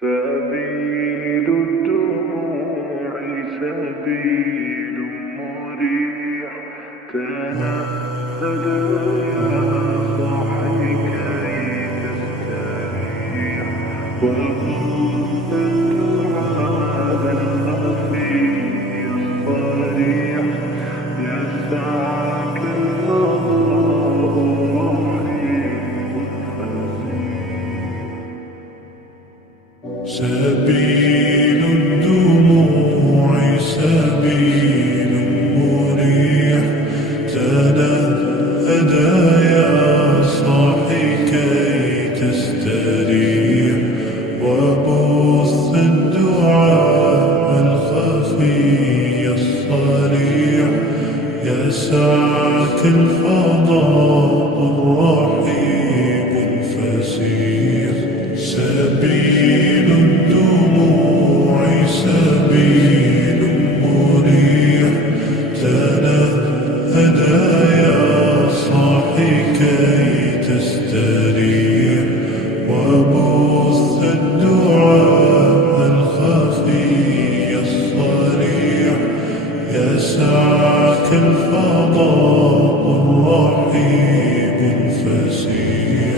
سبيل الدموع سبيل مريح، تنهد يا صاحي كي تستريح، وخذ الدعاء الخفي الصريح، يسعك الله رحيم فسيح. سبيل الدموع سبيل مريح، تنهد يا صاحي كي تستريح، وبث الدعاء الخفي الصريح، يسعك الفضاء الرحيب الفسيح. سبيل الدموع سبيل مريح، تنهد يا صاحي كي تستريح، وبث الدعاء الخفي الصريح، يسعك الفضاء الرحيب الفسيح.